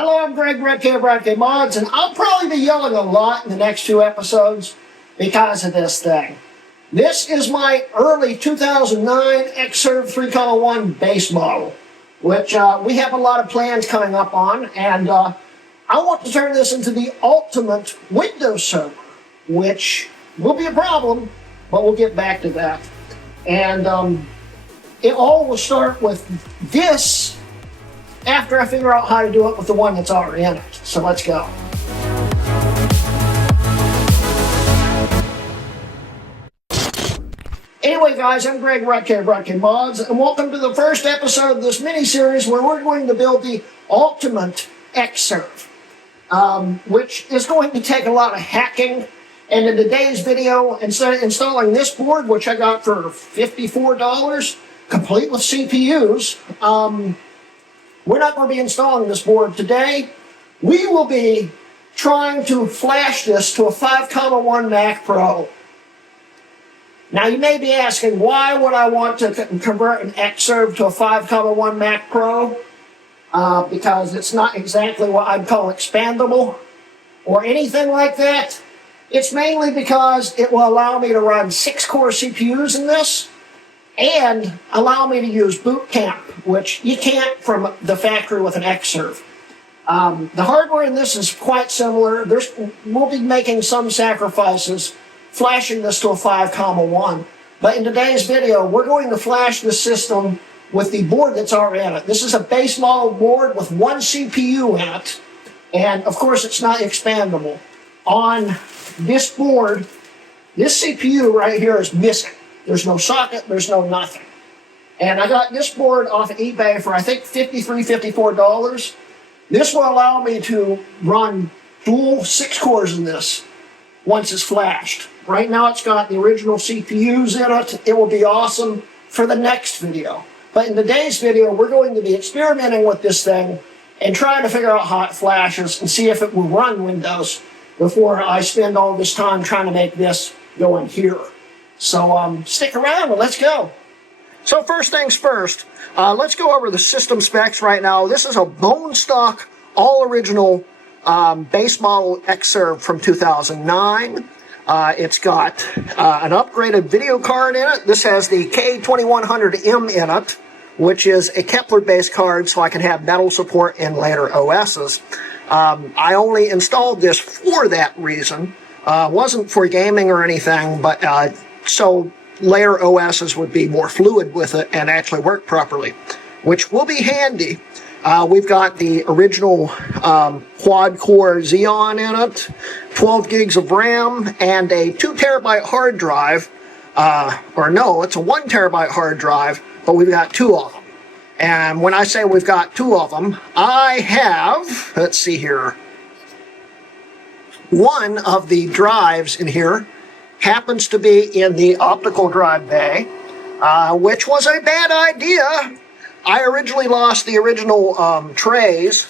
Hello, I'm Greg Redk Mods, and I'll probably be yelling a lot in the next two episodes because of this thing. This is my early 2009 Xserve 3,1 base model, which we have a lot of plans coming up on, and I want to turn this into the ultimate Windows server, which will be a problem, but we'll get back to that. And it all will start with this after I figure out how to do it with the one that's already in it. So let's go. Anyway, guys, I'm Greg Redk Mods, and welcome to the first episode of this mini-series where we're going to build the ultimate Xserve, which is going to take a lot of hacking. And in today's video, instead of installing this board, which I got for $54, complete with CPUs, we're not going to be installing this board today. We will be trying to flash this to a 5,1 Mac Pro. Now you may be asking, why would I want to convert an Xserve to a 5,1 Mac Pro? Because it's not exactly what I'd call expandable or anything like that. It's mainly because it will allow me to run 6-core CPUs in this and allow me to use Boot Camp, which you can't from the factory with an Xserve. The hardware in this is quite similar. We'll be making some sacrifices flashing this to a 5,1. But in today's video, we're going to flash the system with the board that's already in it. This is a base model board with one CPU in it. And of course, it's not expandable. On this board, this CPU right here is missing. There's no socket, there's no nothing. And I got this board off of eBay for I think $54. This will allow me to run dual 6 cores in this once it's flashed. Right now it's got the original CPUs in it. It will be awesome for the next video. But in today's video, we're going to be experimenting with this thing and trying to figure out how it flashes and see if it will run Windows before I spend all this time trying to make this go in here. So stick around and let's go. So first things first, let's go over the system specs right now. This is a bone stock, all original base model Xserve from 2009. It's got an upgraded video card in it. This has the K2100M in it, which is a Kepler based card, so I can have metal support in later OSs. I only installed this for that reason. Wasn't for gaming or anything, but so later OSs would be more fluid with it and actually work properly, which will be handy. We've got the original quad-core Xeon in it, 12 gigs of RAM, and a 2 terabyte hard drive. Or no, it's a 1 terabyte hard drive, but we've got 2 of them. And when I say we've got 2 of them, I have, let's see here, one of the drives in here happens to be in the optical drive bay, which was a bad idea. I originally lost the original trays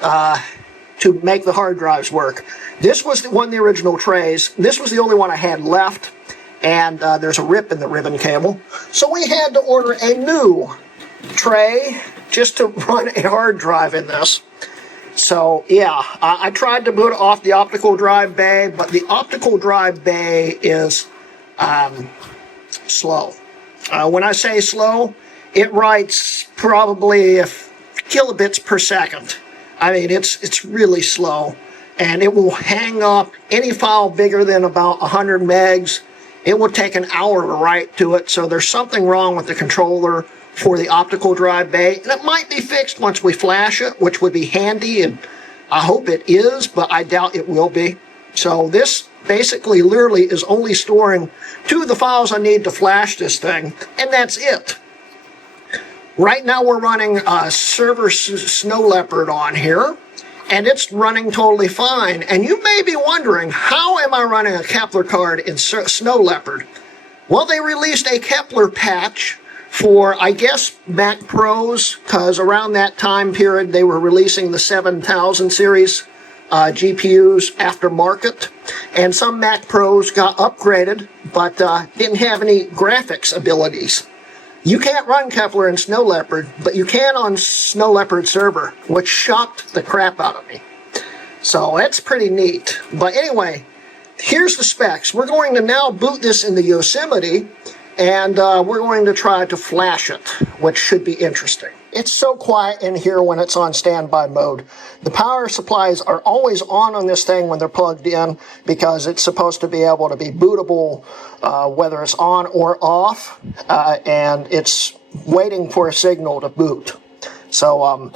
to make the hard drives work. This was one of the original trays. This was the only one I had left, and there's a rip in the ribbon cable. So we had to order a new tray just to run a hard drive in this. So yeah, I tried to boot off the optical drive bay, but the optical drive bay is slow. When I say slow, it writes probably kilobits per second. I mean, it's really slow, and it will hang up any file bigger than about 100 megs. It will take an hour to write to it, so there's something wrong with the controller for the optical drive bay, and it might be fixed once we flash it, which would be handy, and I hope it is, but I doubt it will be. So this basically literally is only storing 2 of the files I need to flash this thing, and that's it. Right now we're running server Snow Leopard on here, and it's running totally fine. And you may be wondering, how am I running a Kepler card in Snow Leopard? Well, they released a Kepler patch for, I guess, Mac Pros, because around that time period they were releasing the 7000 series GPUs aftermarket, and some Mac Pros got upgraded but didn't have any graphics abilities. You can't run Kepler in Snow Leopard, but you can on Snow Leopard server, which shocked the crap out of me. So that's pretty neat. But anyway, here's the specs. We're going to now boot this into Yosemite, and we're going to try to flash it, which should be interesting. It's so quiet in here when it's on standby mode. The power supplies are always on this thing when they're plugged in, because it's supposed to be able to be bootable whether it's on or off, and it's waiting for a signal to boot. So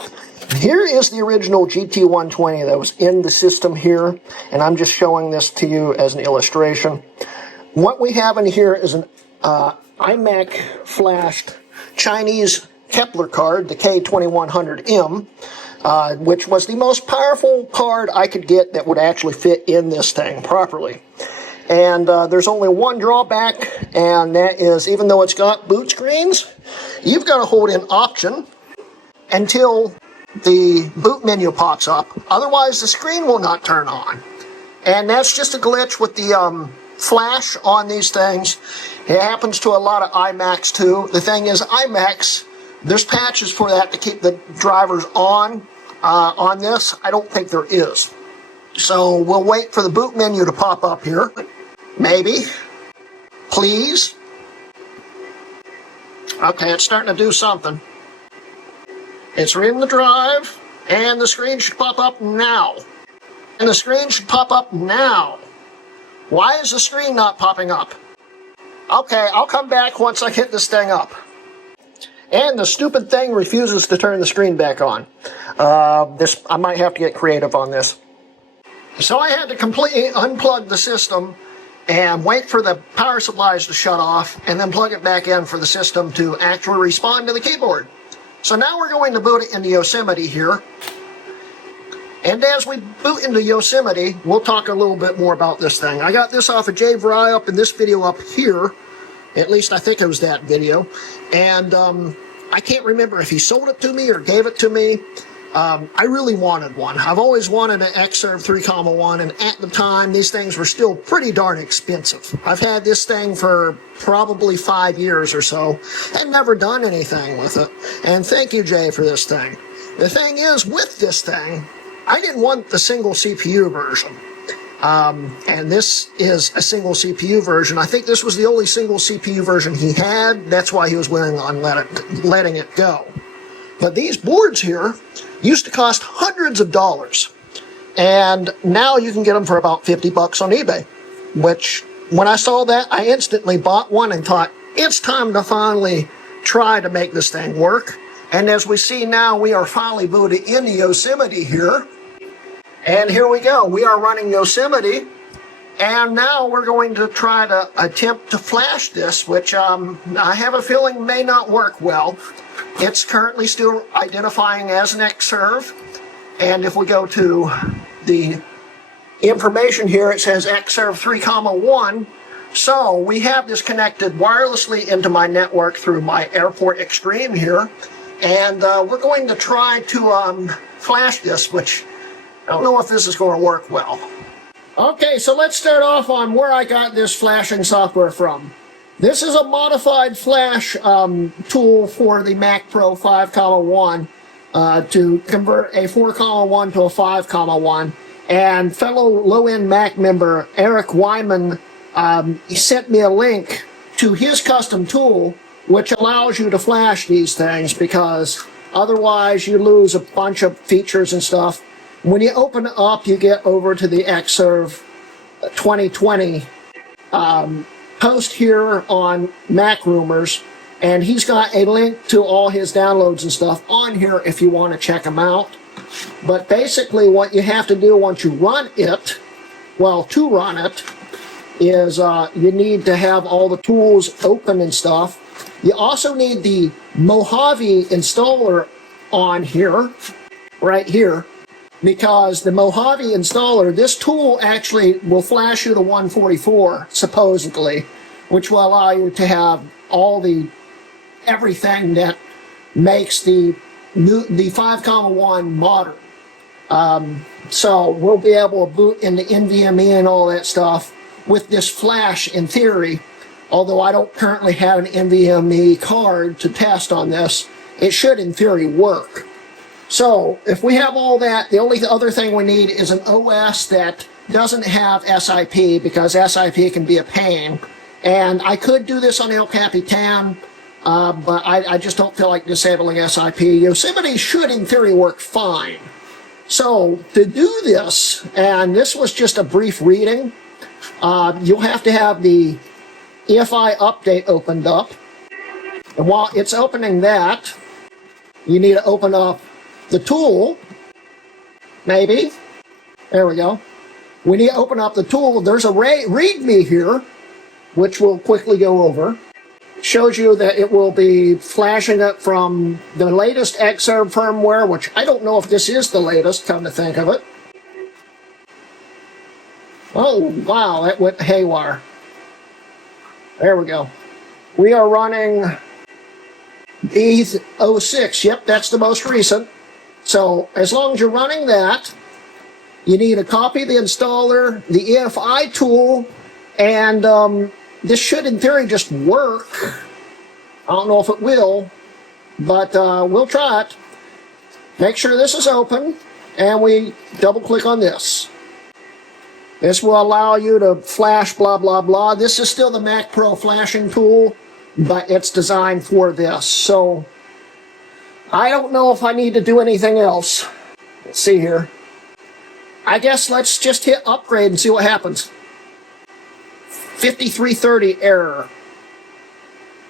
here is the original GT120 that was in the system here, and I'm just showing this to you as an illustration. What we have in here is an iMac flashed Chinese Kepler card, the K2100M, which was the most powerful card I could get that would actually fit in this thing properly. And there's only one drawback, and that is, even though it's got boot screens, you've got to hold in Option until the boot menu pops up. Otherwise, the screen will not turn on. And that's just a glitch with the flash on these things. It happens to a lot of iMacs too. The thing is, iMacs, there's patches for that to keep the drivers on this. I don't think there is. So we'll wait for the boot menu to pop up here. Maybe. Please. Okay, it's starting to do something. It's in the drive, and the screen should pop up now. And the screen should pop up now. Why is the screen not popping up? Okay, I'll come back once I hit this thing up. And the stupid thing refuses to turn the screen back on. I might have to get creative on this. So I had to completely unplug the system and wait for the power supplies to shut off, and then plug it back in for the system to actually respond to the keyboard. So now we're going to boot it into Yosemite here. And as we boot into Yosemite, we'll talk a little bit more about this thing. I got this off of Jay Vry up in this video up here. At least I think it was that video. And I can't remember if he sold it to me or gave it to me. I really wanted one. I've always wanted an Xserve 3,1, and at the time, these things were still pretty darn expensive. I've had this thing for probably 5 years or so, and never done anything with it. And thank you, Jay, for this thing. The thing is, with this thing, I didn't want the single CPU version. And this is a single CPU version. I think this was the only single CPU version he had. That's why he was willing on letting it go. But these boards here used to cost hundreds of dollars. And now you can get them for about 50 bucks on eBay. Which, when I saw that, I instantly bought one and thought, it's time to finally try to make this thing work. And as we see now, we are finally booted into Yosemite here. And here we go. We are running Yosemite. And now we're going to try to attempt to flash this, which I have a feeling may not work well. It's currently still identifying as an Xserve. And if we go to the information here, it says Xserve 3,1. So we have this connected wirelessly into my network through my Airport Extreme here. And we're going to try to flash this, which I don't know if this is going to work well. Okay, so let's start off on where I got this flashing software from. This is a modified flash tool for the Mac Pro 5,1 to convert a 4,1 to a 5,1. And fellow low-end Mac member Erik Wyman he sent me a link to his custom tool, which allows you to flash these things, because otherwise you lose a bunch of features and stuff. When you open it up, you get over to the Xserve 2020 post here on Mac Rumors, and he's got a link to all his downloads and stuff on here if you want to check them out. But basically what you have to do once you run it, well, to run it, is you need to have all the tools open and stuff. You also need the Mojave installer on here, right here, because the Mojave installer, this tool actually will flash you to 144, supposedly, which will allow you to have all the everything that makes the 5,1 modern. So we'll be able to boot into NVMe and all that stuff with this flash, in theory, although I don't currently have an NVMe card to test on this, it should in theory work. So if we have all that, the only other thing we need is an OS that doesn't have SIP, because SIP can be a pain. And I could do this on El Capitan, but I just don't feel like disabling SIP. Yosemite should in theory work fine. So to do this, and this was just a brief reading, you'll have to have the EFI update opened up. And while it's opening that, you need to open up the tool, maybe. There we go. We need to open up the tool. There's a README here, which we'll quickly go over. It shows you that it will be flashing it from the latest Xserve firmware, which I don't know if this is the latest, come to think of it. Oh, wow, that went haywire. There we go. We are running B06. Yep, that's the most recent. So as long as you're running that, you need a copy of the installer, the EFI tool, and this should in theory just work. I don't know if it will, but we'll try it. Make sure this is open, and we double click on this. This will allow you to flash blah blah blah. This is still the Mac Pro flashing tool, but it's designed for this. So I don't know if I need to do anything else. Let's see here. I guess let's just hit upgrade and see what happens. 5330 error.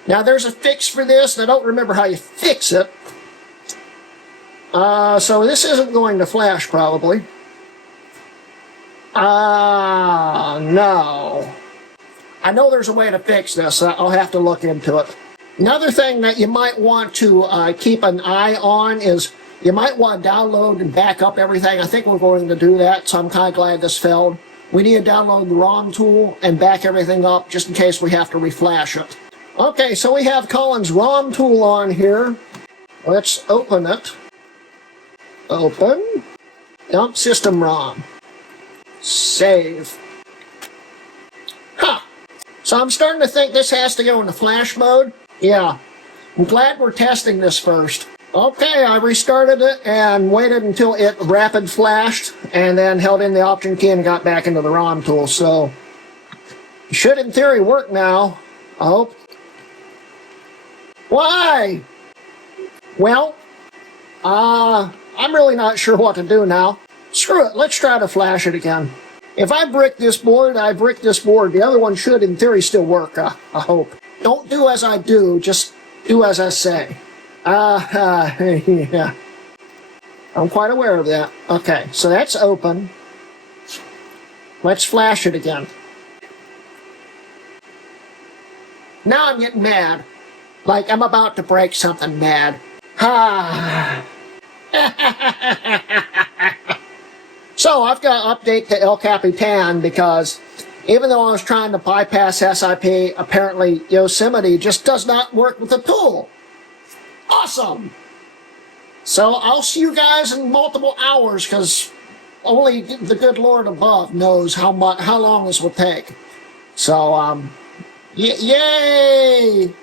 Now there's a fix for this, and I don't remember how you fix it. So this isn't going to flash probably. No. I know there's a way to fix this. I'll have to look into it. Another thing that you might want to keep an eye on is you might want to download and back up everything. I think we're going to do that, so I'm kind of glad this failed. We need to download the ROM tool and back everything up just in case we have to reflash it. Okay, so we have Colin's ROM tool on here. Let's open it. Open. Dump system ROM. Save. Huh. So I'm starting to think this has to go into flash mode. Yeah. I'm glad we're testing this first. Okay, I restarted it and waited until it rapid flashed and then held in the Option key and got back into the ROM tool. So it should in theory work now. I hope. Why? Well, I'm really not sure what to do now. Screw it, let's try to flash it again. If I brick this board, I brick this board. The other one should, in theory, still work, I hope. Don't do as I do, just do as I say. Yeah. I'm quite aware of that. Okay, so that's open. Let's flash it again. Now I'm getting mad. Like I'm about to break something mad. So I've got to update to El Capitan because even though I was trying to bypass SIP, apparently Yosemite just does not work with the tool. Awesome! So I'll see you guys in multiple hours because only the good Lord above knows how long this will take. So, yay!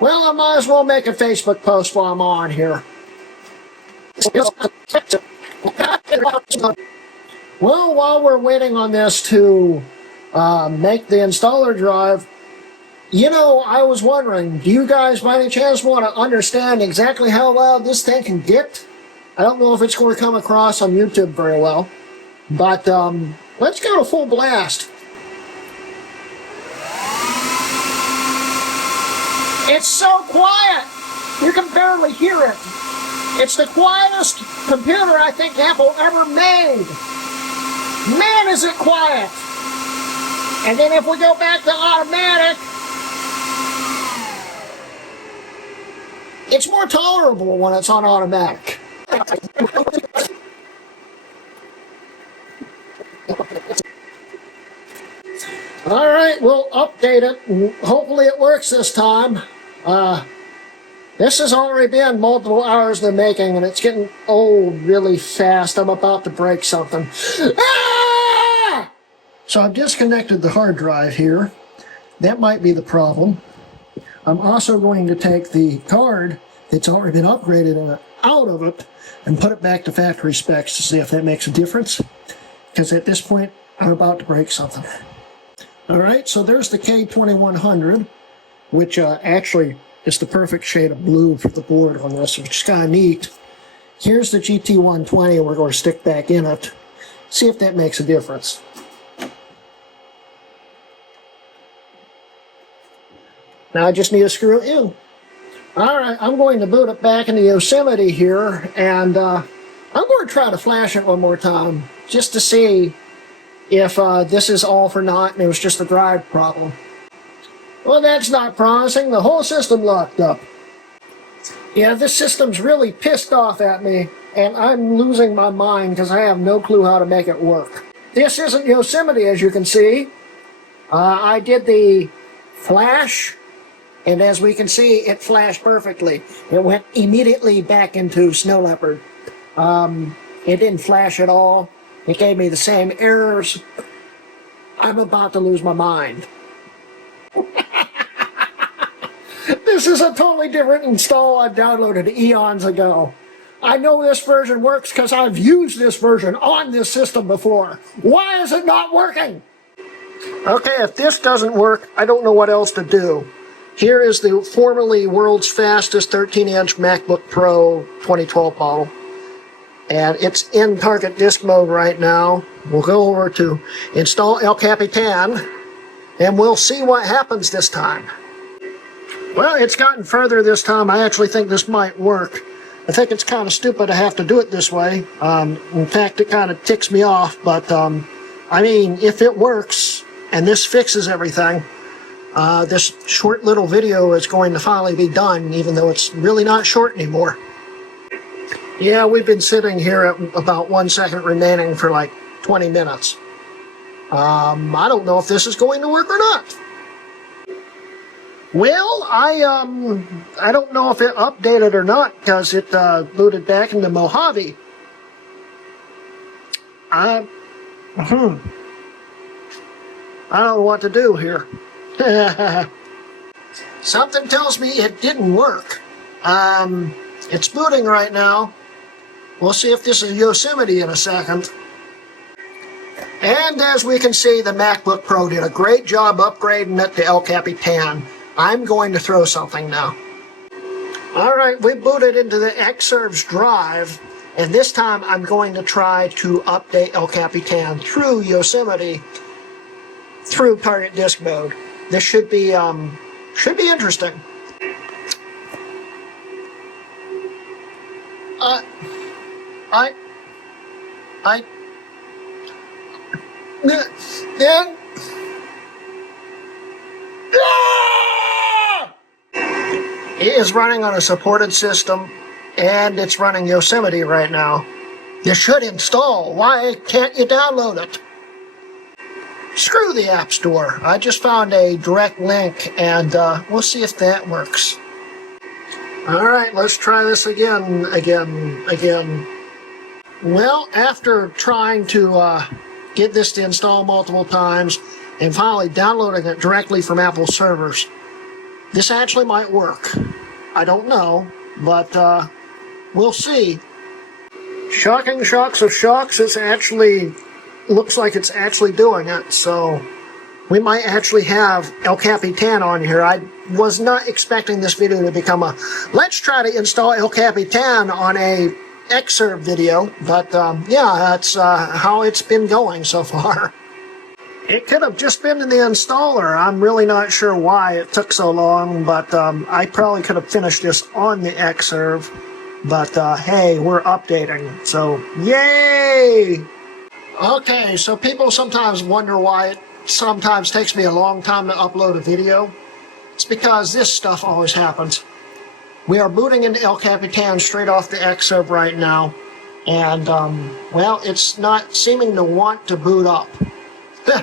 Well, I might as well make a Facebook post while I'm on here. Well, while we're waiting on this to make the installer drive, you know, I was wondering, do you guys by any chance want to understand exactly how loud this thing can get? I don't know if it's going to come across on YouTube very well, but let's go to full blast. It's so quiet, you can barely hear it. It's the quietest computer I think Apple ever made. Man, is it quiet. And then if we go back to automatic, it's more tolerable when it's on automatic. All right, we'll update it, and hopefully it works this time. This has already been multiple hours in the making, and it's getting old really fast. I'm about to break something. Ah! So I've disconnected the hard drive here. That might be the problem. I'm also going to take the card that's already been upgraded out of it and put it back to factory specs to see if that makes a difference. Because at this point, I'm about to break something. Alright, so there's the K2100, which actually is the perfect shade of blue for the board on this, which is kind of neat. Here's the GT120 we're going to stick back in it. See if that makes a difference. Now I just need to screw it in. Alright, I'm going to boot it back into Yosemite here, and I'm going to try to flash it one more time, just to see if this is all for naught and it was just a drive problem. Well, that's not promising. The whole system locked up. Yeah, this system's really pissed off at me, and I'm losing my mind because I have no clue how to make it work. This isn't Yosemite, as you can see. I did the flash, and as we can see, it flashed perfectly. It went immediately back into Snow Leopard. It didn't flash at all. It gave me the same errors. I'm about to lose my mind. This is a totally different install I downloaded eons ago. I know this version works because I've used this version on this system before. Why is it not working? Okay, if this doesn't work, I don't know what else to do. Here is the formerly world's fastest 13-inch MacBook Pro 2012 model. And it's in target disk mode right now. We'll go over to install El Capitan, and we'll see what happens this time. Well, it's gotten further this time. I actually think this might work. I think it's kind of stupid to have to do it this way. In fact, it kind of ticks me off, but I mean, if it works and this fixes everything, this short little video is going to finally be done, even though it's really not short anymore. Yeah, we've been sitting here at about 1 second remaining for like 20 minutes. I don't know if this is going to work or not. Well, I don't know if it updated or not because it booted back into Mojave. I don't know what to do here. Something tells me it didn't work. It's booting right now. We'll see if this is Yosemite in a second. And as we can see, the MacBook Pro did a great job upgrading it to El Capitan. I'm going to throw something now. Alright, we booted into the Xserve's drive, and this time I'm going to try to update El Capitan through Yosemite, through target disk mode. This should be interesting. It is running on a supported system, and it's running Yosemite right now. This should install. Why can't you download it? Screw the App Store. I just found a direct link, and we'll see if that works. Alright, let's try this again. Well, after trying to get this to install multiple times, and finally downloading it directly from Apple servers, this actually might work. I don't know, but we'll see. Shocking shocks of shocks, it's actually looks like it's actually doing it, so we might actually have El Capitan on here. I was not expecting this video to become a let's try to install El Capitan on a Xserve video, but yeah, that's how it's been going so far. It could have just been in the installer. I'm really not sure why it took so long, but I probably could have finished this on the Xserve. But hey, we're updating, so yay! Okay, so people sometimes wonder why it sometimes takes me a long time to upload a video. It's because this stuff always happens. We are booting into El Capitan straight off the Xserve right now, and well, it's not seeming to want to boot up.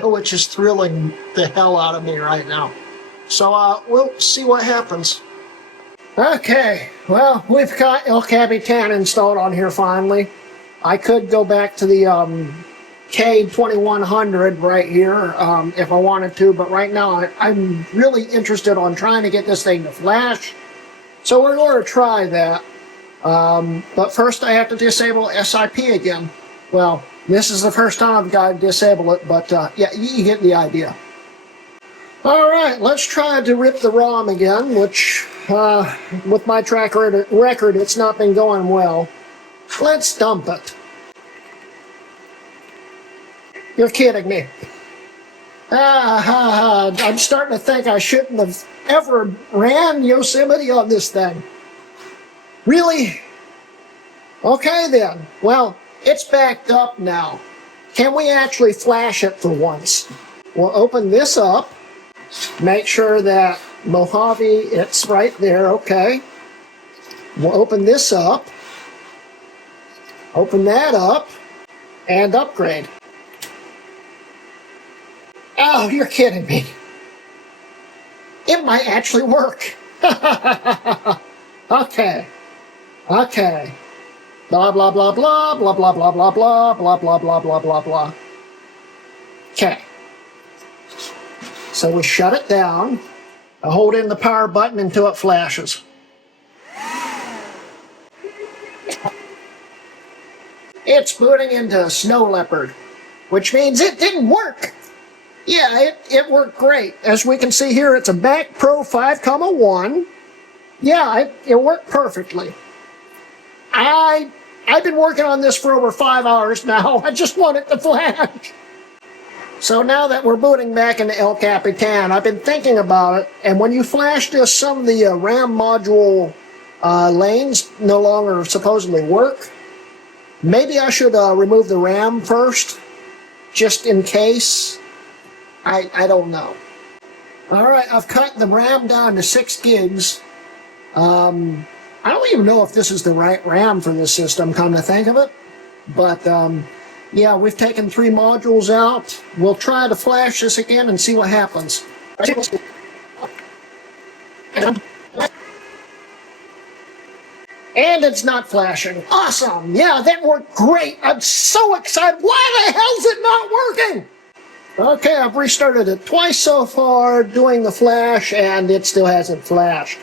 Which is thrilling the hell out of me right now. So we'll see what happens. Okay, well, we've got El Capitan installed on here finally. I could go back to the K2100 right here if I wanted to, but right now I'm really interested on trying to get this thing to flash. So we're going to try that. But first I have to disable SIP again. Well, this is the first time I've got to disable it, but yeah, you get the idea. Alright, let's try to rip the ROM again, which with my track record it's not been going well. Let's dump it. You're kidding me. I'm starting to think I shouldn't have ever ran Yosemite on this thing. Really? Okay then. Well, it's backed up now. Can we actually flash it for once? We'll open this up. Make sure that Mojave, it's right there, okay. We'll open this up. Open that up. And upgrade. Oh, you're kidding me. It might actually work. Okay. Okay. Blah, blah, blah, blah, blah, blah, blah, blah, blah, blah, blah, blah, blah, blah, blah. Okay. So we shut it down. I hold in the power button until it flashes. It's booting into Snow Leopard, which means it didn't work. Yeah, it worked great. As we can see here, it's a Mac Pro 5,1. Yeah, it worked perfectly. I've been working on this for over 5 hours now. I just want it to flash. So now that we're booting back into El Capitan, I've been thinking about it, and when you flash this, some of the RAM module lanes no longer supposedly work. Maybe I should remove the RAM first, just in case. I don't know. Alright, I've cut the RAM down to 6 gigs. I don't even know if this is the right RAM for this system, come to think of it. But, yeah, we've taken 3 modules out. We'll try to flash this again and see what happens. And it's not flashing. Awesome! Yeah, that worked great! I'm so excited! Why the hell's it not working? Okay, I've restarted it twice so far, doing the flash, and it still hasn't flashed.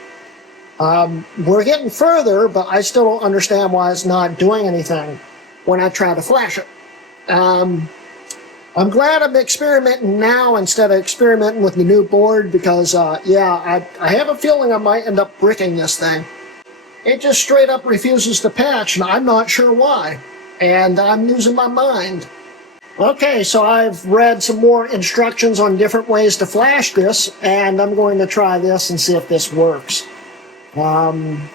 We're getting further, but I still don't understand why it's not doing anything when I try to flash it. I'm glad I'm experimenting now instead of experimenting with the new board because, yeah, I have a feeling I might end up bricking this thing. It just straight up refuses to patch, and I'm not sure why. And I'm losing my mind. Okay, so I've read some more instructions on different ways to flash this, and I'm going to try this and see if this works. I'm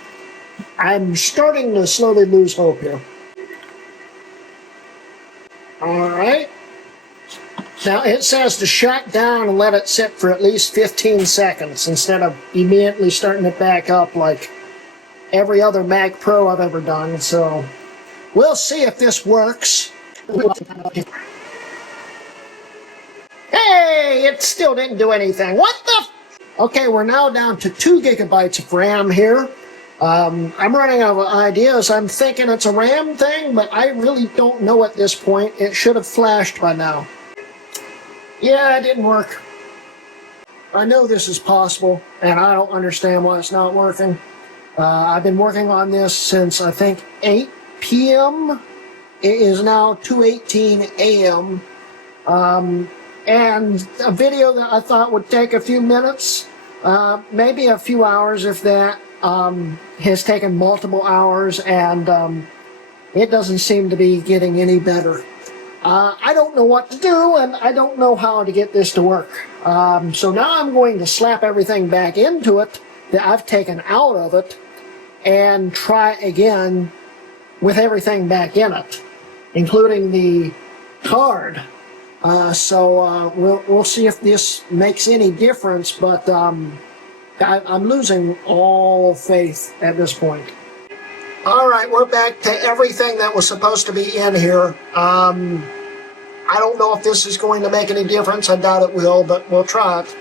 starting to slowly lose hope here. Alright. Now it says to shut down and let it sit for at least 15 seconds instead of immediately starting it back up like every other Mac Pro I've ever done, so we'll see if this works. Hey, it still didn't do anything. What the? Okay, we're now down to 2 gigabytes of RAM here. I'm running out of ideas. I'm thinking it's a RAM thing, but I really don't know at this point. It should have flashed by now. Yeah, it didn't work. I know this is possible, and I don't understand why it's not working. I've been working on this since, I think, 8 p.m. It is now 2:18 a.m. And a video that I thought would take a few minutes, maybe a few hours if that, has taken multiple hours, and it doesn't seem to be getting any better. I don't know what to do, and I don't know how to get this to work. So now I'm going to slap everything back into it that I've taken out of it and try again with everything back in it, including the card. So we'll see if this makes any difference, but I'm losing all faith at this point. Alright, we're back to everything that was supposed to be in here. I don't know if this is going to make any difference. I doubt it will, but we'll try it.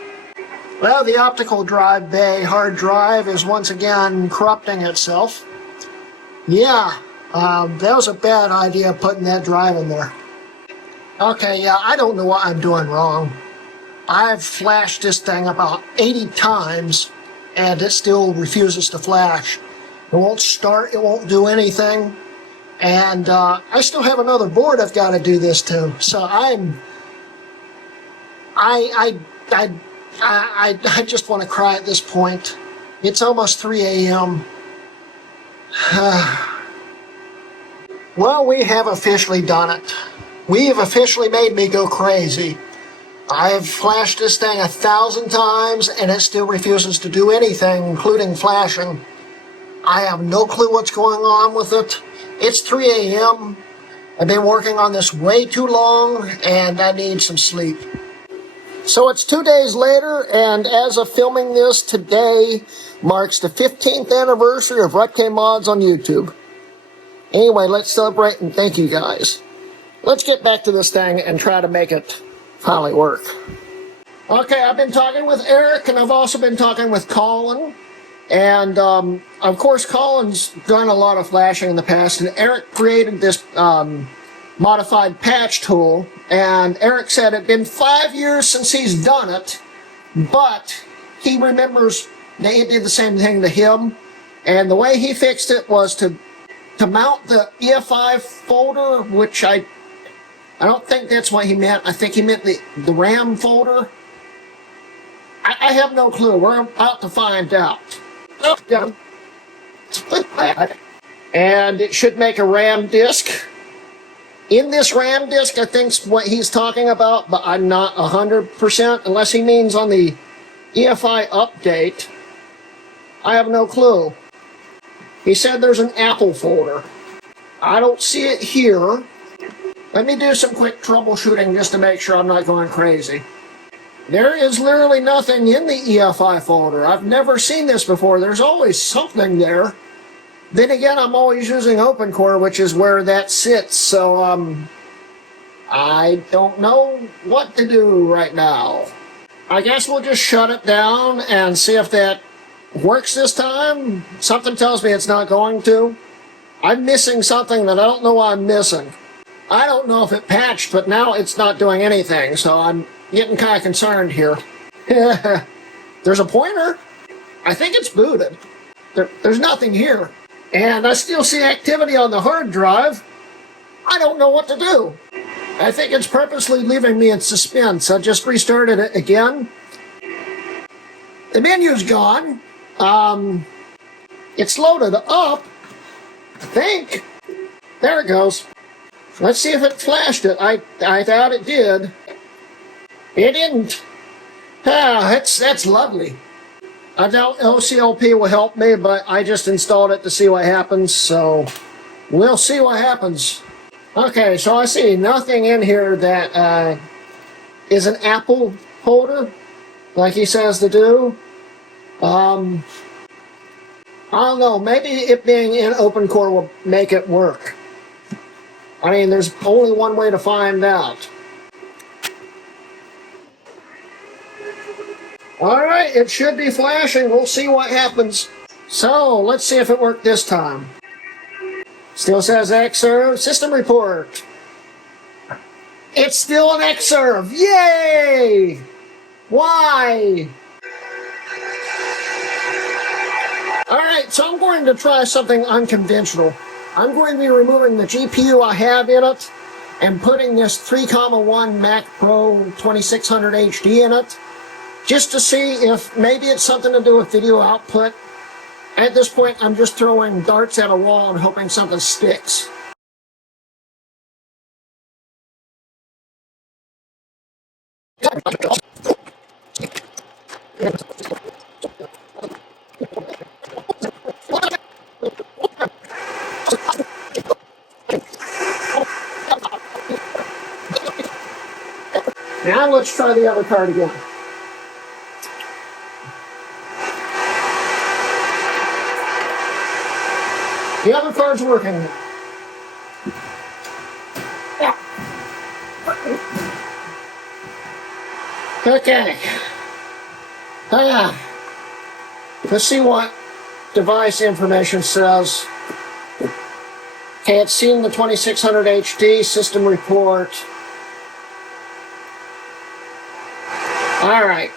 Well, the optical drive bay hard drive is once again corrupting itself. Yeah, that was a bad idea putting that drive in there. Okay, yeah, I don't know what I'm doing wrong. I've flashed this thing about 80 times, and it still refuses to flash. It won't start, it won't do anything. And I still have another board I've got to do this to. So I just want to cry at this point. It's almost 3 a.m. Well, we have officially done it. We have officially made me go crazy. I've flashed this thing 1,000 times and it still refuses to do anything, including flashing. I have no clue what's going on with it. It's 3 a.m. I've been working on this way too long and I need some sleep. So it's 2 days later, and as of filming this, today marks the 15th anniversary of Rutke Mods on YouTube. Anyway, let's celebrate and thank you guys. Let's get back to this thing and try to make it finally work. Okay, I've been talking with Erik, and I've also been talking with Colin. And, of course, Colin's done a lot of flashing in the past, and Erik created this modified patch tool. And Erik said it'd been 5 years since he's done it, but he remembers that it did the same thing to him. And the way he fixed it was to mount the EFI folder, which I don't think that's what he meant. I think he meant the RAM folder. I have no clue. We're about to find out. And it should make a RAM disk. In this RAM disk, I think's what he's talking about, but I'm not 100%, unless he means on the EFI update. I have no clue. He said there's an Apple folder. I don't see it here. Let me do some quick troubleshooting just to make sure I'm not going crazy. There is literally nothing in the EFI folder. I've never seen this before. There's always something there. Then again, I'm always using OpenCore, which is where that sits, so I don't know what to do right now. I guess we'll just shut it down and see if that works this time. Something tells me it's not going to. I'm missing something that I don't know I'm missing. I don't know if it patched, but now it's not doing anything, so I'm getting kind of concerned here. There's a pointer. I think it's booted. There's nothing here. And I still see activity on the hard drive. I don't know what to do. I think it's purposely leaving me in suspense. I just restarted it again. The menu's gone. It's loaded up. I think. There it goes. Let's see if it flashed it. I doubt it did. It didn't. That's lovely. I doubt OCLP will help me, but I just installed it to see what happens, so we'll see what happens. Okay, so I see nothing in here that is an Apple folder, like he says to do. I don't know, maybe it being in OpenCore will make it work. I mean, there's only one way to find out. Alright, it should be flashing. We'll see what happens. So, let's see if it worked this time. Still says Xserve. System report. It's still an Xserve. Yay! Why? Alright, so I'm going to try something unconventional. I'm going to be removing the GPU I have in it and putting this 3,1 Mac Pro 2600 HD in it, just to see if maybe it's something to do with video output. At this point, I'm just throwing darts at a wall and hoping something sticks. Now let's try the other card again. The other card's working. Okay. Let's see what device information says. Okay, it's seen the 2600 HD system report. All right.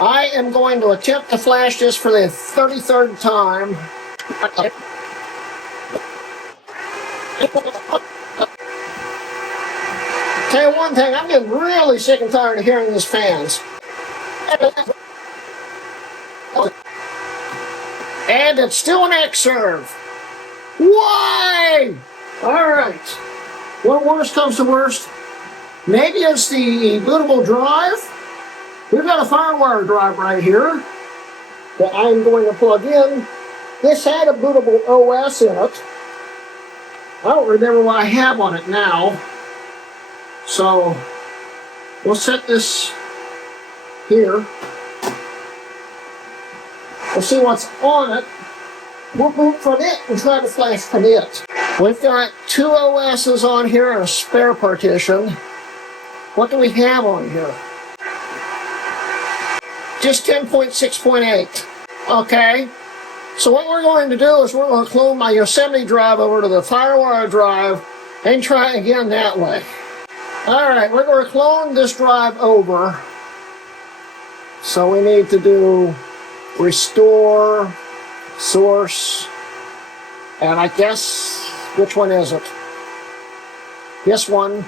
I am going to attempt to flash this for the 33rd time. Tell you one thing, I'm getting really sick and tired of hearing these fans. And it's still an Xserve. Why? All right. What worst comes to worst? Maybe it's the bootable drive. We've got a FireWire drive right here that I'm going to plug in. This had a bootable OS in it. I don't remember what I have on it now. So we'll set this here. We'll see what's on it. We'll boot from it and try to flash from it. We've got 2 OSs on here and a spare partition. What do we have on here? Just 10.6.8. Okay. So what we're going to do is we're going to clone my Yosemite drive over to the FireWire drive and try again that way. Alright, we're going to clone this drive over. So we need to do restore, source, and I guess, which one is it? This one.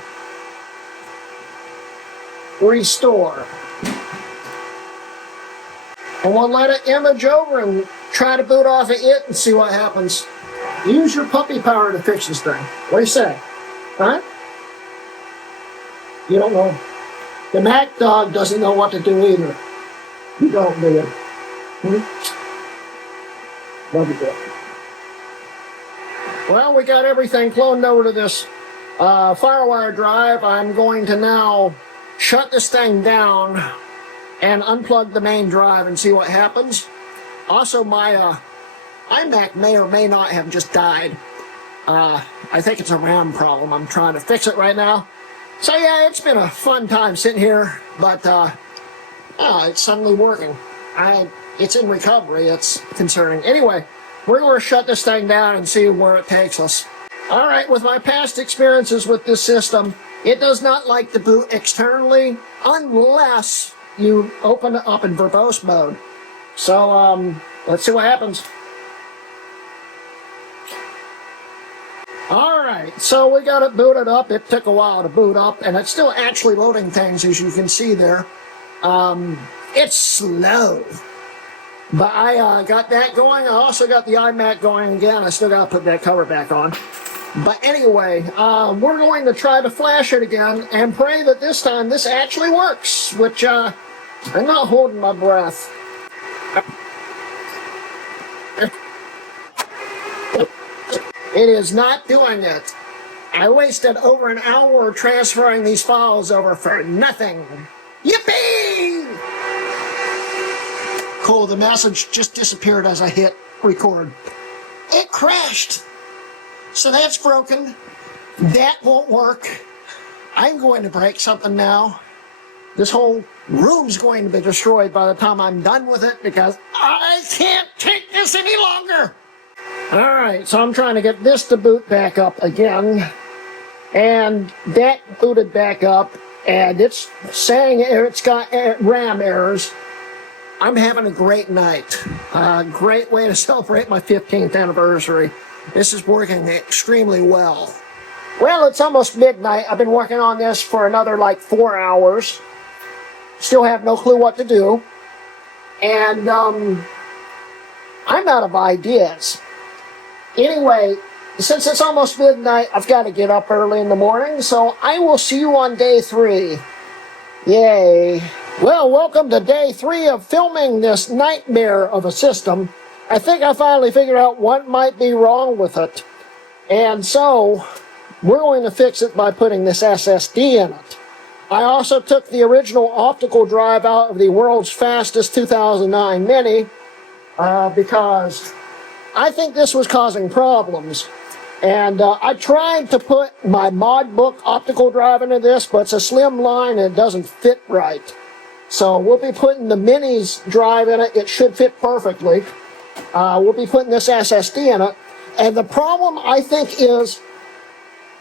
Restore. And we'll let it image over and try to boot off of it and see what happens. Use your puppy power to fix this thing. What do you say? Huh? You don't know. The Mac dog doesn't know what to do either. You don't do it. Love you, Bill. Well, we got everything cloned over to this FireWire drive. I'm going to now shut this thing down and unplug the main drive and see what happens. Also, my iMac may or may not have just died. I think it's a RAM problem. I'm trying to fix it right now. So yeah, it's been a fun time sitting here, but it's suddenly working. It's in recovery. It's concerning. Anyway, we're going to shut this thing down and see where it takes us. All right, with my past experiences with this system, it does not like to boot externally unless you open it up in verbose mode. So let's see what happens. Alright, so we got it booted up. It took a while to boot up, and it's still actually loading things, as you can see there. It's slow. But I got that going. I also got the iMac going again. I still got to put that cover back on. But anyway, we're going to try to flash it again and pray that this time this actually works, which I'm not holding my breath. It is not doing it. I wasted over an hour transferring these files over for nothing. Yippee! Cool, the message just disappeared as I hit record. It crashed. So that's broken. That won't work. I'm going to break something now. This whole room's going to be destroyed by the time I'm done with it because I can't take this any longer. Alright, so I'm trying to get this to boot back up again. And that booted back up, and it's saying it's got RAM errors. I'm having a great night. Great way to celebrate my 15th anniversary. This is working extremely well. Well, it's almost midnight. I've been working on this for another like 4 hours. Still have no clue what to do. And I'm out of ideas. Anyway, since it's almost midnight, I've got to get up early in the morning, so I will see you on day 3. Yay. Well, welcome to day 3 of filming this nightmare of a system. I think I finally figured out what might be wrong with it. And so, we're going to fix it by putting this SSD in it. I also took the original optical drive out of the world's fastest 2009 Mini because I think this was causing problems. And I tried to put my ModBook optical drive into this, but it's a slim line and it doesn't fit right. So we'll be putting the Mini's drive in it. It should fit perfectly. We'll be putting this SSD in it. And the problem, I think, is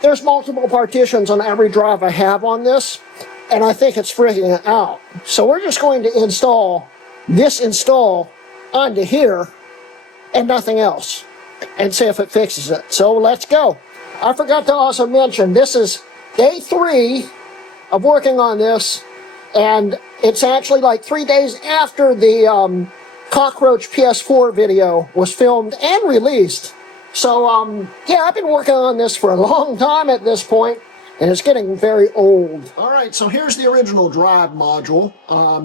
there's multiple partitions on every drive I have on this. and I think it's freaking it out. So we're just going to install this install onto here and nothing else, and see if it fixes it. So let's go. I forgot to also mention, this is day 3 of working on this, and it's actually like 3 days after the Cockroach PS4 video was filmed and released. So, yeah, I've been working on this for a long time at this point, and it's getting very old. All right, so here's the original drive module.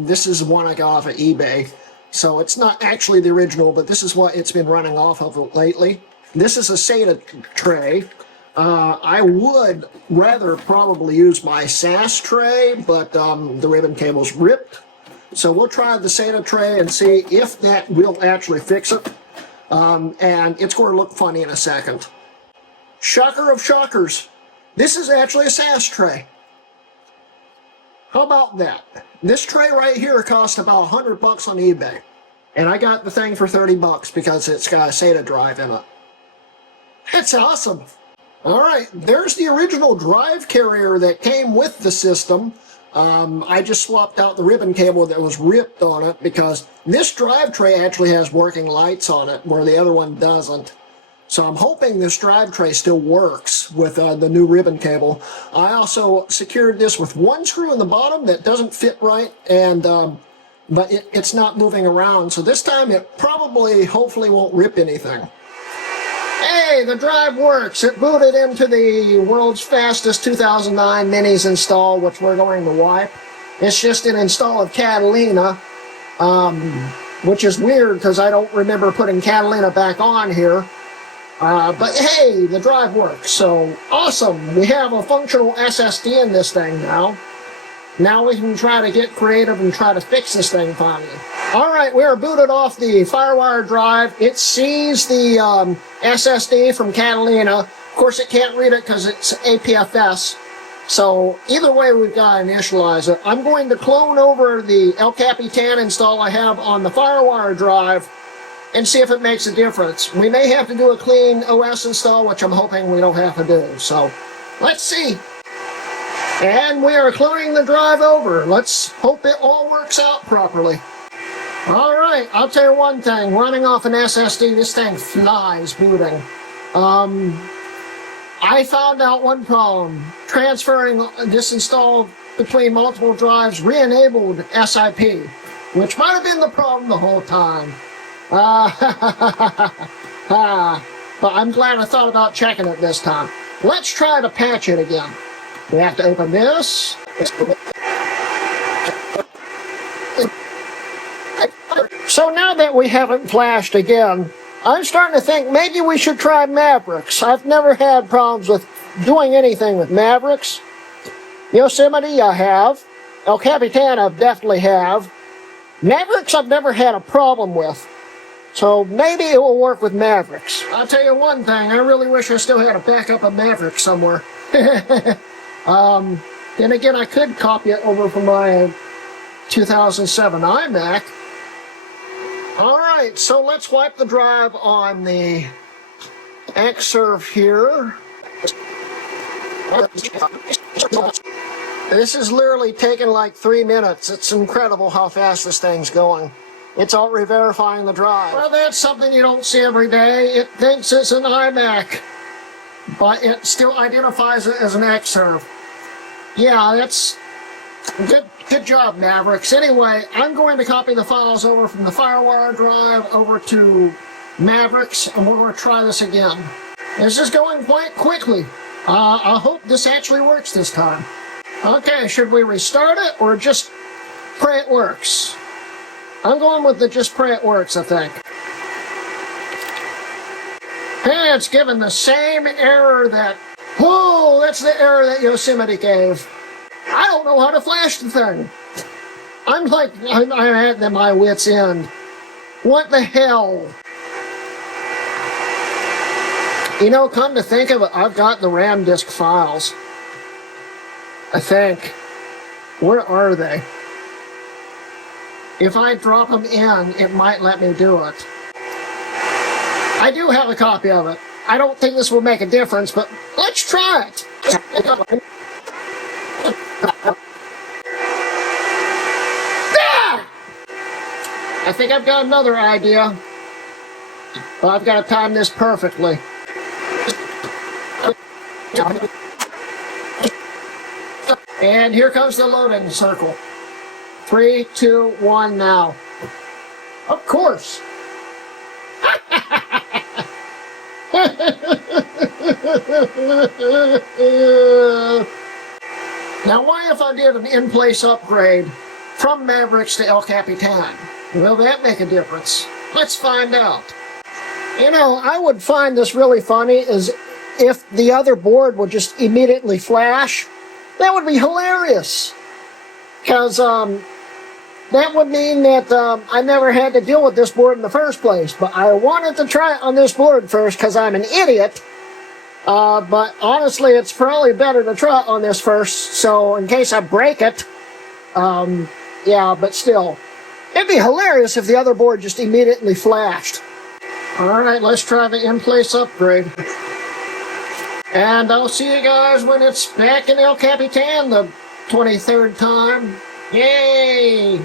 This is the one I got off of eBay. So it's not actually the original, but this is what it's been running off of lately. This is a SATA tray. I would rather probably use my SAS tray, but the ribbon cable's ripped. So we'll try the SATA tray and see if that will actually fix it. And it's going to look funny in a second. Shocker of shockers. This is actually a SAS tray. How about that? This tray right here cost about $100 on eBay. And I got the thing for $30 because it's got a SATA drive in it. That's awesome. All right, there's the original drive carrier that came with the system. I just swapped out the ribbon cable that was ripped on it because this drive tray actually has working lights on it where the other one doesn't. So I'm hoping this drive tray still works with the new ribbon cable. I also secured this with one screw in the bottom that doesn't fit right, and but it's not moving around. So this time it probably, hopefully, won't rip anything. Hey, the drive works. It booted into the world's fastest 2009 Minis install, which we're going to wipe. It's just an install of Catalina, which is weird because I don't remember putting Catalina back on here. But hey, the drive works, so awesome. We have a functional SSD in this thing now. Now we can try to get creative and try to fix this thing finally. All right, we are booted off the FireWire drive. It sees the SSD from Catalina. Of course, it can't read it because it's APFS. So either way, we've got to initialize it. I'm going to clone over the El Capitan install I have on the FireWire drive and see if it makes a difference. We may have to do a clean OS install, which I'm hoping we don't have to do. So let's see. And we are cloning the drive over. Let's hope it all works out properly. All right, I'll tell you one thing. Running off an SSD, this thing flies booting. I found out one problem. Transferring this install between multiple drives re-enabled SIP, which might have been the problem the whole time. But I'm glad I thought about checking it this time. Let's try to patch it again. We have to open this. So now that we haven't flashed again, I'm starting to think maybe we should try Mavericks. I've never had problems with doing anything with Mavericks. Yosemite, I have. El Capitan, I definitely have. Mavericks, I've never had a problem with. So maybe it will work with Mavericks. I'll tell you one thing, I really wish I still had a backup of Mavericks somewhere. Then again, I could copy it over from my 2007 iMac. All right, so let's wipe the drive on the Xserve here. This is literally taking like 3 minutes. It's incredible how fast this thing's going. It's all re-verifying the drive. Well, that's something you don't see every day. It thinks it's an iMac, but it still identifies it as an Xserve. Yeah, that's good job, Mavericks. Anyway, I'm going to copy the files over from the FireWire drive over to Mavericks, and we're going to try this again. This is going quite quickly. I hope this actually works this time. Okay, should we restart it or just pray it works? I'm going with the just pray it works, I think. Hey, it's giving the same error that... Whoa, that's the error that Yosemite gave. I don't know how to flash the thing. I'm at my wit's end. What the hell? You know, come to think of it, I've got the RAM disk files. I think. Where are they? If I drop them in, it might let me do it. I do have a copy of it. I don't think this will make a difference, but let's try it. I think I've got another idea. But I've got to time this perfectly. And here comes the loading circle. 3, 2, 1 now. Of course. Now, why if I did an in-place upgrade from Mavericks to El Capitan? Will that make a difference? Let's find out. You know, I would find this really funny is if the other board would just immediately flash. That would be hilarious. Because that would mean that I never had to deal with this board in the first place. But I wanted to try it on this board first because I'm an idiot. But honestly, it's probably better to try it on this first. So in case I break it, yeah, but still. It'd be hilarious if the other board just immediately flashed. Alright, let's try the in-place upgrade. And I'll see you guys when it's back in El Capitan the 23rd time. Yay!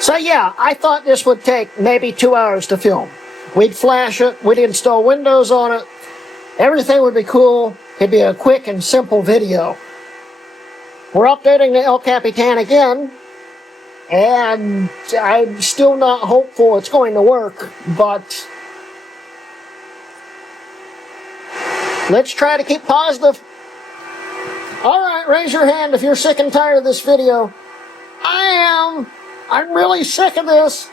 So yeah, I thought this would take maybe 2 hours to film. We'd flash it, we'd install Windows on it, everything would be cool, it'd be a quick and simple video. We're updating the El Capitan again, and I'm still not hopeful it's going to work, but let's try to keep positive. Alright, raise your hand if you're sick and tired of this video. I am. I'm really sick of this.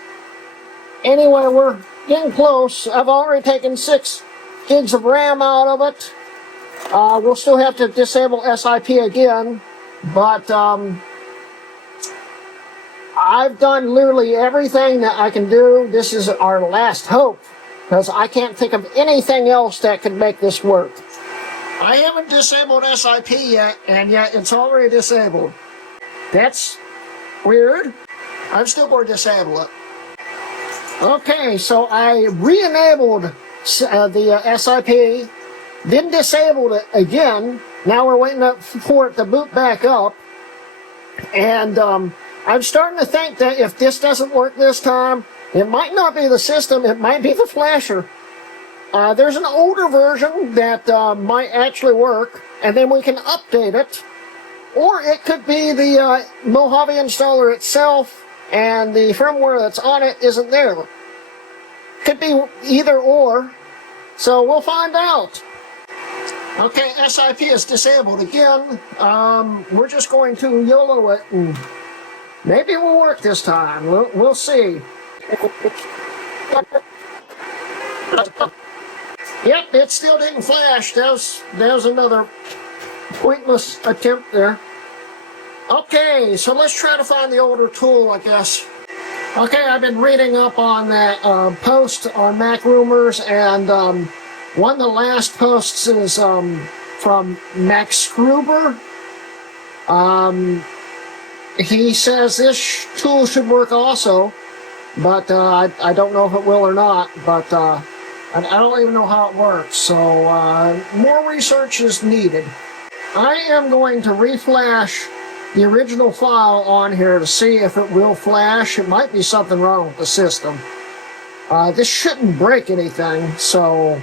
Anyway, we're getting close. I've already taken 6 gigs of RAM out of it. We'll still have to disable SIP again, but I've done literally everything that I can do. This is our last hope, because I can't think of anything else that could make this work. I haven't disabled SIP yet, and yet it's already disabled. That's weird. I'm still going to disable it. Okay, so I re-enabled the SIP, then disabled it again. Now we're waiting for it to boot back up. And I'm starting to think that if this doesn't work this time, it might not be the system, it might be the flasher. There's an older version that might actually work, and then we can update it. Or it could be the Mojave installer itself, and the firmware that's on it isn't there. Could be either or, so we'll find out. Okay, SIP is disabled again. We're just going to YOLO it, and maybe it will work this time. We'll see. Yep, it still didn't flash. There's another pointless attempt there. Okay, so let's try to find the older tool, I guess. Okay, I've been reading up on that post on Mac Rumors, and one of the last posts is from Macschrauber. He says this tool should work also, but I don't know if it will or not, but I don't even know how it works, so more research is needed. I am going to reflash the original file on here to see if it will flash. It might be something wrong with the system. This shouldn't break anything, so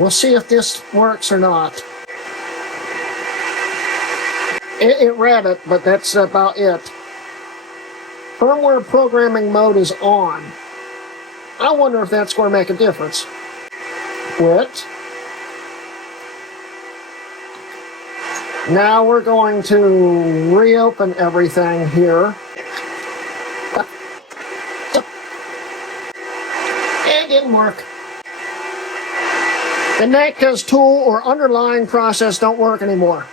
we'll see if this works or not. It read it, but that's about it. Firmware programming mode is on. I wonder if that's going to make a difference. Quit. Now we're going to reopen everything here. It didn't work. The NACTA's tool or underlying process don't work anymore.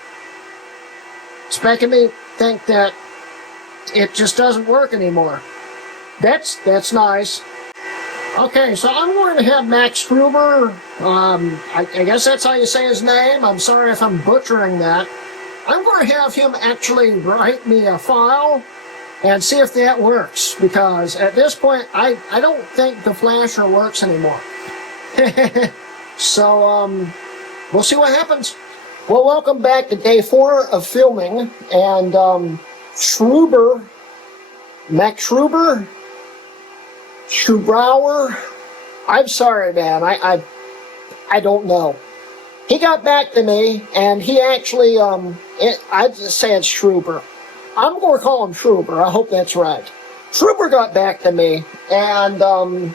It's making me think that it just doesn't work anymore. That's nice. Okay, so I'm going to have Macschrauber, I guess that's how you say his name. I'm sorry if I'm butchering that. I'm going to have him actually write me a file and see if that works, because at this point, I don't think the flasher works anymore. So, we'll see what happens. Well, welcome back to day 4 of filming, and Macschrauber, Schrauber, I'm sorry, man. I don't know. He got back to me, and he actually, I'd just say it's Schrauber. I'm going to call him Schrauber. I hope that's right. Schrauber got back to me, and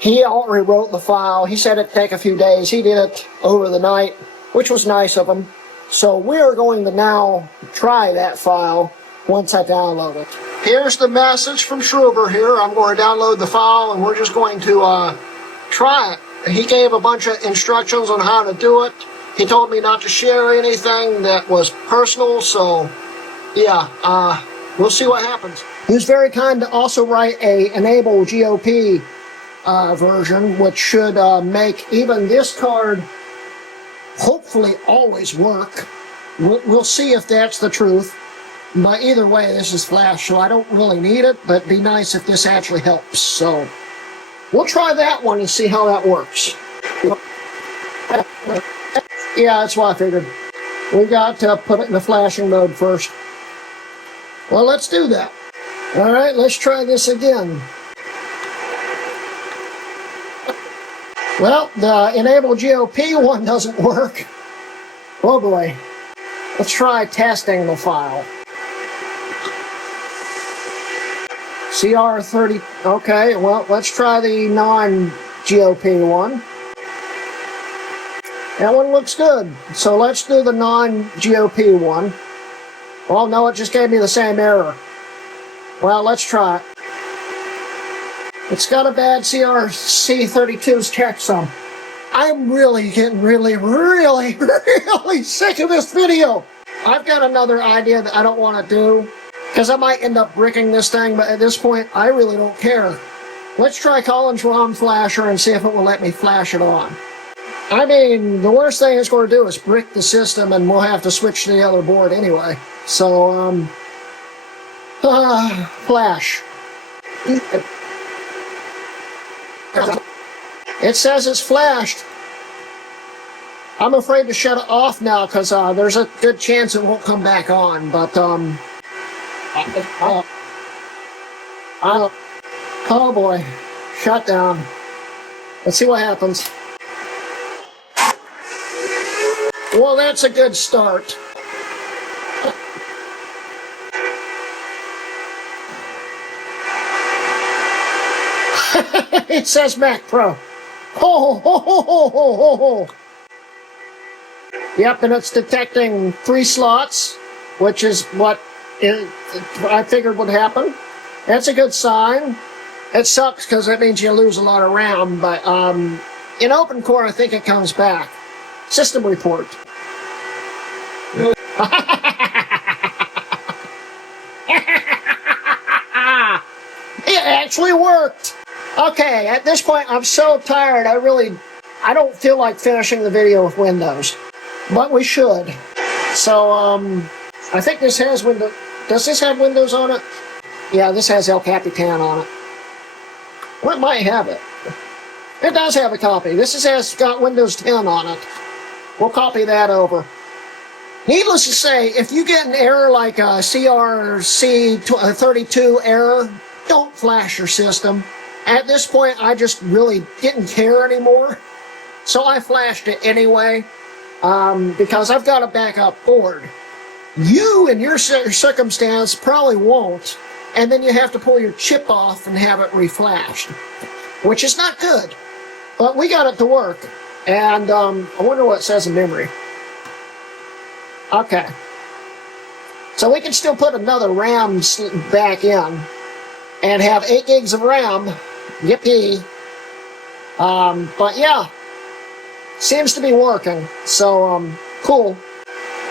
he already wrote the file. He said it'd take a few days. He did it over the night, which was nice of him. So we're going to now try that file once I download it. Here's the message from Schrauber here. I'm going to download the file, and we're just going to try it. He gave a bunch of instructions on how to do it. He told me not to share anything that was personal, so yeah, we'll see what happens. He was very kind to also write a enable GOP version, which should make even this card hopefully always work. We'll see if that's the truth. But either way, this is flash, so I don't really need it, but it'd be nice if this actually helps. So we'll try that one and see how that works. Yeah, that's what I figured. We got to put it in the flashing mode first. Well, let's do that. All right, let's try this again. Well, the enable GOP one doesn't work. Oh boy. Let's try testing the file. CR30, okay, well, let's try the non-GOP one. That one looks good. So let's do the non-GOP one. Well, no, it just gave me the same error. Well, let's try it. It's got a bad CRC32's checksum. I'm really getting really sick of this video. I've got another idea that I don't want to do, because I might end up bricking this thing, but at this point, I really don't care. Let's try Colin's ROM flasher and see if it will let me flash it on. I mean, the worst thing it's going to do is brick the system, and we'll have to switch to the other board anyway. So, flash. It says it's flashed. I'm afraid to shut it off now because there's a good chance it won't come back on. But oh boy, shut down. Let's see what happens. Well, that's a good start. It says Mac Pro. Ho, ho, ho, ho, ho, ho, ho. Yep, and it's detecting 3 slots, which is what I figured would happen. That's a good sign. It sucks because that means you lose a lot of RAM, but in open core, I think it comes back. System report. It actually worked. Okay, at this point, I'm so tired, I don't feel like finishing the video with Windows. But we should. So, I think this has Windows. Does this have Windows on it? Yeah, this has El Capitan on it. Well, it might have it. It does have a copy. This has got Windows 10 on it. We'll copy that over. Needless to say, if you get an error like a CRC32 error, don't flash your system. At this point, I just really didn't care anymore. So I flashed it anyway, because I've got a backup board. You, in your circumstance, probably won't. And then you have to pull your chip off and have it reflashed, which is not good. But we got it to work. And I wonder what it says in memory. Okay. So we can still put another RAM back in and have 8 gigs of RAM. Yippee. But yeah, seems to be working. So, cool.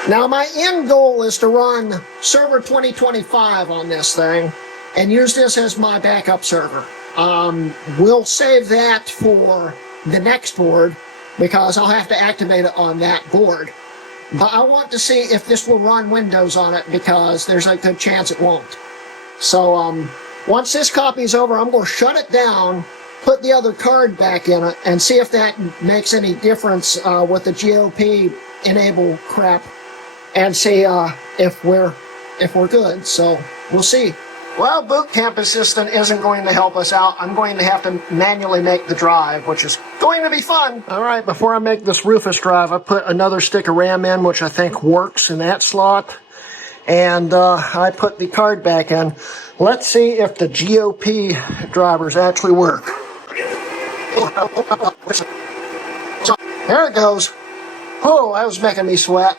Now my end goal is to run server 2025 on this thing and use this as my backup server. We'll save that for the next board because I'll have to activate it on that board. But I want to see if this will run Windows on it because there's a good chance it won't. So, once this copy is over, I'm going to shut it down, put the other card back in it, and see if that makes any difference with the GOP enable crap, and see if we're good. So we'll see. Well, Boot Camp Assistant isn't going to help us out. I'm going to have to manually make the drive, which is going to be fun. All right, before I make this Rufus drive, I put another stick of RAM in, which I think works in that slot. And I put the card back in. Let's see if the GOP drivers actually work. There it goes. Oh, that was making me sweat.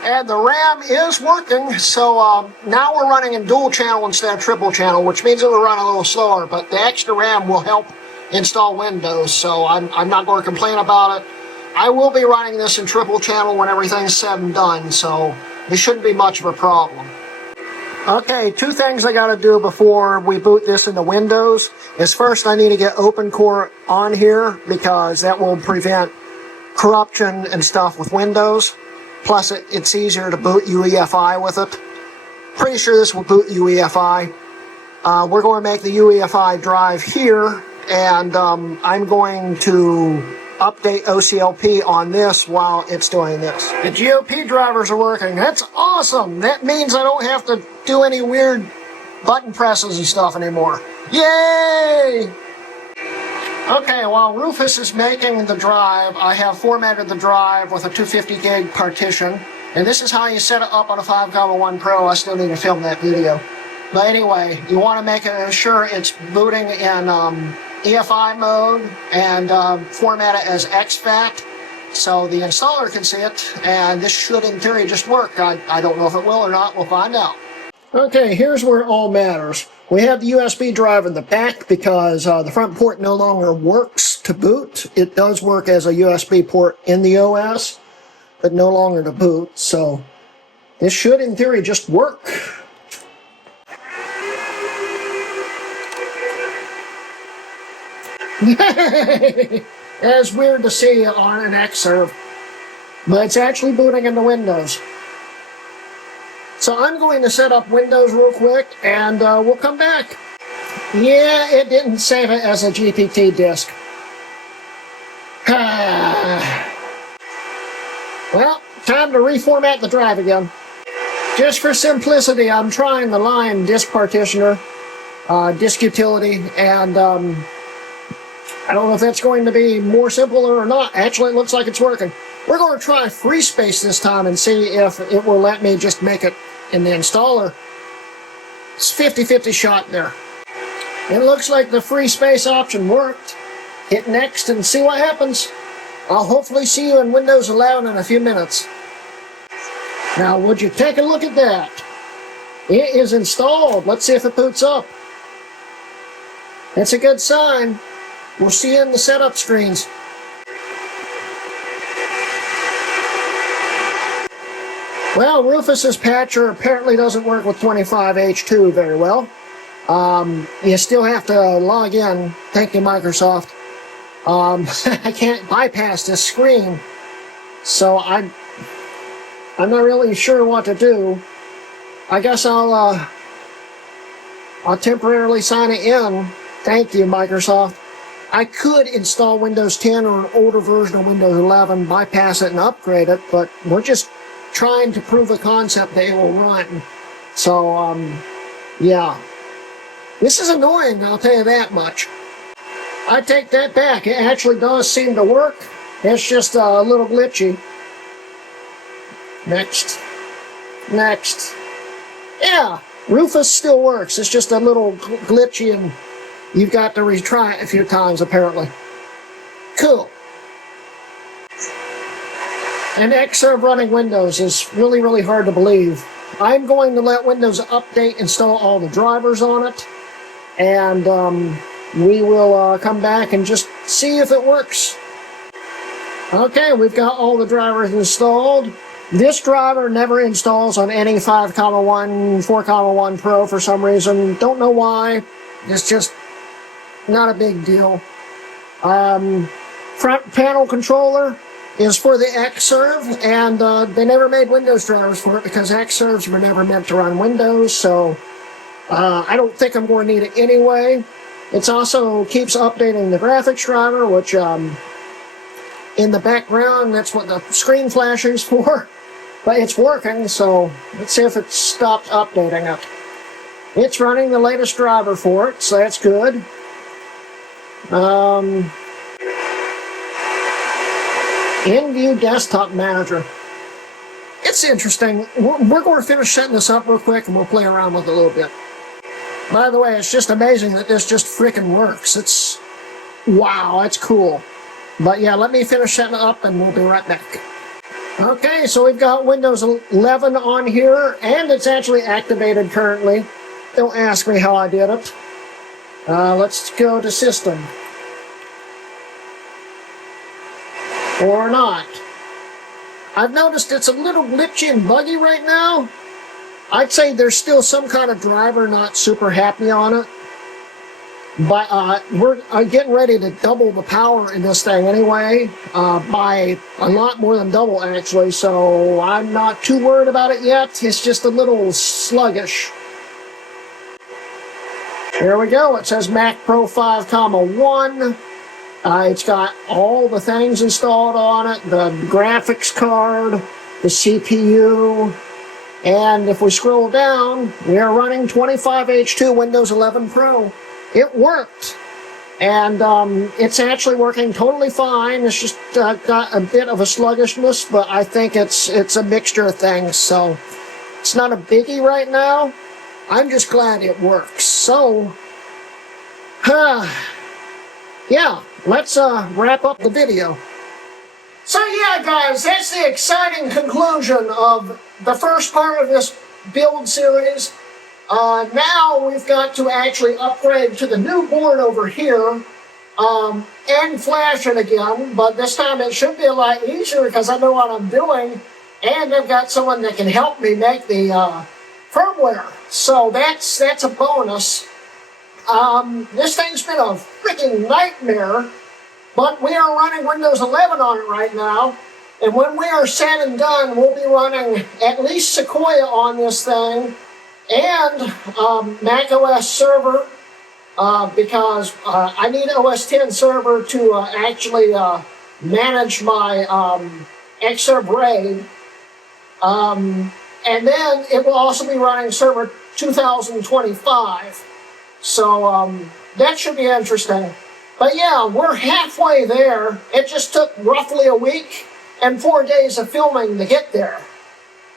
And the RAM is working, so now we're running in dual channel instead of triple channel, which means it will run a little slower, but the extra RAM will help install Windows, so I'm not going to complain about it. I will be running this in triple channel when everything's said and done, so it shouldn't be much of a problem. Okay, two things I got to do before we boot this into Windows is first I need to get OpenCore on here because that will prevent corruption and stuff with Windows. Plus, it's easier to boot UEFI with it. Pretty sure this will boot UEFI. We're going to make the UEFI drive here, and I'm going to update OCLP on this while it's doing this. The GOP drivers are working. That's awesome. That means I don't have to do any weird button presses and stuff anymore. Yay! Okay, while Rufus is making the drive, I have formatted the drive with a 250 gig partition, and this is how you set it up on a 5.1 Pro. I still need to film that video. But anyway, you want to make sure it's booting in EFI mode and format it as exFAT so the installer can see it, and this should in theory just work. I don't know if it will or not. We'll find out. Okay, here's where it all matters. We have the USB drive in the back because the front port no longer works to boot. It does work as a USB port in the OS, but no longer to boot. So this should, in theory, just work. It's weird to see on an Xserve, but it's actually booting into Windows. So I'm going to set up Windows real quick, and we'll come back. Yeah, it didn't save it as a GPT disk. Well, time to reformat the drive again. Just for simplicity, I'm trying the line disk partitioner, disk utility, and I don't know if that's going to be more simple or not. Actually, it looks like it's working. We're going to try FreeSpace this time and see if it will let me just make it in the installer. It's 50-50 shot there. It looks like the FreeSpace option worked. Hit next and see what happens. I'll hopefully see you in Windows 11 in a few minutes. Now, would you take a look at that? It is installed. Let's see if it boots up. That's a good sign. We'll see you in the setup screens. Well, Rufus's patcher apparently doesn't work with 25H2 very well. You still have to log in. Thank you, Microsoft. I can't bypass this screen, so I'm not really sure what to do. I guess I'll temporarily sign it in. Thank you, Microsoft. I could install Windows 10 or an older version of Windows 11, bypass it and upgrade it, but we're just trying to prove a concept that it will run. So, yeah. This is annoying, I'll tell you that much. I take that back. It actually does seem to work. It's just a little glitchy. Next. Next. Yeah, Rufus still works. It's just a little glitchy and you've got to retry it a few times, apparently. Cool. And Xserve running Windows is really, really hard to believe. I'm going to let Windows Update install all the drivers on it, and we will come back and just see if it works. Okay, we've got all the drivers installed. This driver never installs on any 5.1, 4.1 Pro for some reason. Don't know why. It's just not a big deal. Front panel controller is for the Xserve, and they never made Windows drivers for it because Xserves were never meant to run Windows, so I don't think I'm going to need it anyway. It also keeps updating the graphics driver, which in the background, that's what the screen flashing's for. But it's working, so let's see if it stopped updating it. It's running the latest driver for it, so that's good. In-view desktop manager. It's interesting. We're going to finish setting this up real quick and we'll play around with it a little bit. By the way, it's just amazing that this just freaking works. It's, wow, that's cool. But yeah, let me finish setting it up and we'll be right back. Okay, so we've got Windows 11 on here and it's actually activated currently. Don't ask me how I did it. Let's go to System. Or not. I've noticed it's a little glitchy and buggy right now. I'd say there's still some kind of driver not super happy on it. But we're getting ready to double the power in this thing anyway, by a lot more than double actually, so I'm not too worried about it yet. It's just a little sluggish. Here we go. It says Mac Pro 5,1. It's got all the things installed on it, the graphics card, the CPU, and if we scroll down, we are running 25H2 Windows 11 Pro. It worked, and it's actually working totally fine. It's just got a bit of a sluggishness, but I think it's a mixture of things, so it's not a biggie right now. I'm just glad it works. So, yeah, let's wrap up the video. So yeah, guys, that's the exciting conclusion of the first part of this build series. Now we've got to actually upgrade to the new board over here and flash it again, but this time it should be a lot easier because I know what I'm doing, and I've got someone that can help me make the firmware. So that's a bonus. This thing's been a freaking nightmare, but we are running Windows 11 on it right now, and when we are said and done, we'll be running at least Sequoia on this thing, and Mac OS server, because I need OS X server to actually manage my Xserve RAID. And then it will also be running server 2025. So that should be interesting. But yeah, we're halfway there. It just took roughly a week and 4 days of filming to get there.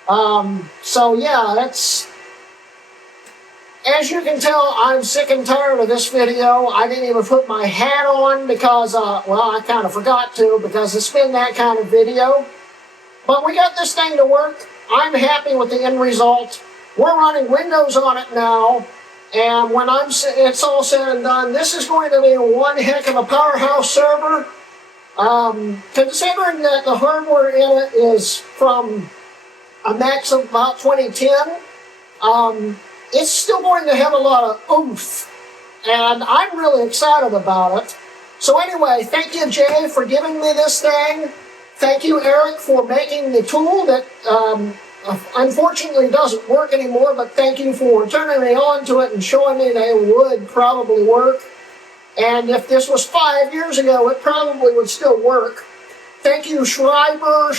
So yeah, that's... As you can tell, I'm sick and tired of this video. I didn't even put my hat on because, well, I kind of forgot to because it's been that kind of video. But we got this thing to work. I'm happy with the end result. We're running Windows on it now. And when it's all said and done, this is going to be one heck of a powerhouse server. Considering that the hardware in it is from a max of about 2010, it's still going to have a lot of oomph, and I'm really excited about it. So anyway, thank you, Jay, for giving me this thing. Thank you, Erik, for making the tool that unfortunately doesn't work anymore, but thank you for turning me on to it and showing me that it would probably work. And if this was 5 years ago, it probably would still work. Thank you, Schrauber.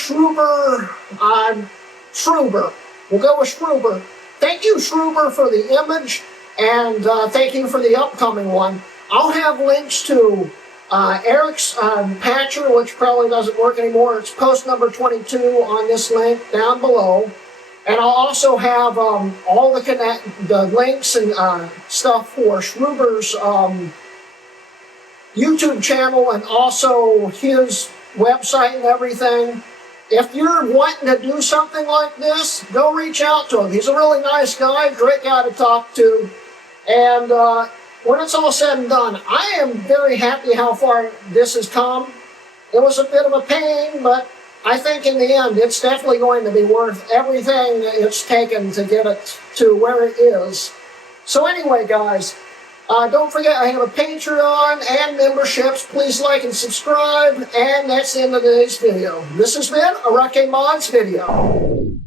We'll go with Schrauber. Thank you, Schrauber, for the image, and thank you for the upcoming one. I'll have links to Erik's patcher, which probably doesn't work anymore. It's post number 22 on this link down below. And I'll also have all the links and stuff for Schrauber's YouTube channel and also his website and everything. If you're wanting to do something like this, go reach out to him. He's a really nice guy, great guy to talk to. And when it's all said and done, I am very happy how far this has come. It was a bit of a pain, but I think in the end, it's definitely going to be worth everything it's taken to get it to where it is. So anyway, guys, don't forget I have a Patreon and memberships. Please like and subscribe. And that's the end of today's video. This has been a Rocket Mods video.